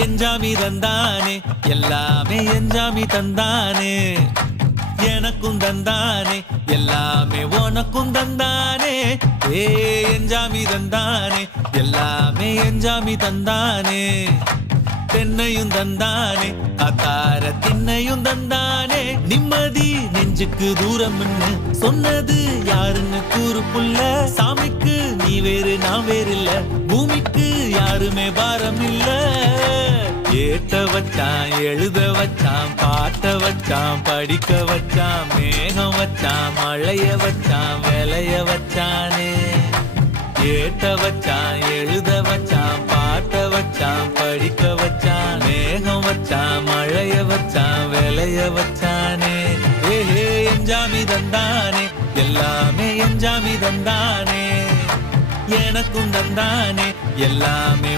எஞ்சாமி தந்தானே எல்லாமே எஞ்சாமி தந்தானே எனக்கும் தந்தானே எல்லாமே உனக்கும் தந்தானே ஏ எஞ்சாமி தந்தானே எல்லாமே எஞ்சாமி தந்தானே தென்னையும் தந்தானே அத்தார திண்ணையும் தந்தானே நிம்மதி நெஞ்சுக்கு தூரம்னு சொன்னது யாருன்னு கூறு புள்ள சாமிக்கு நீ வேறு நான் வேறு இல்ல பூமிக்கு யாருமே பாரம் இல்ல ஏத்த வச்சான் எழுத வச்சான் பாட்ட வச்சான் படிக்க வச்சான் மேகம் வச்சான் மழைய வச்சான் விளைய வச்சானே ஏத்த வச்சான் எழுத வச்சான் பாட்ட வச்சான் படிக்க வச்சான் மேகம் வச்சான் மழைய வச்சான் விளைய வச்சானே ஏஹே எஞ்சாமி தந்தானே எல்லாமே எஞ்சாமி தந்தானே எனக்கும் தந்தானே எல்லாமே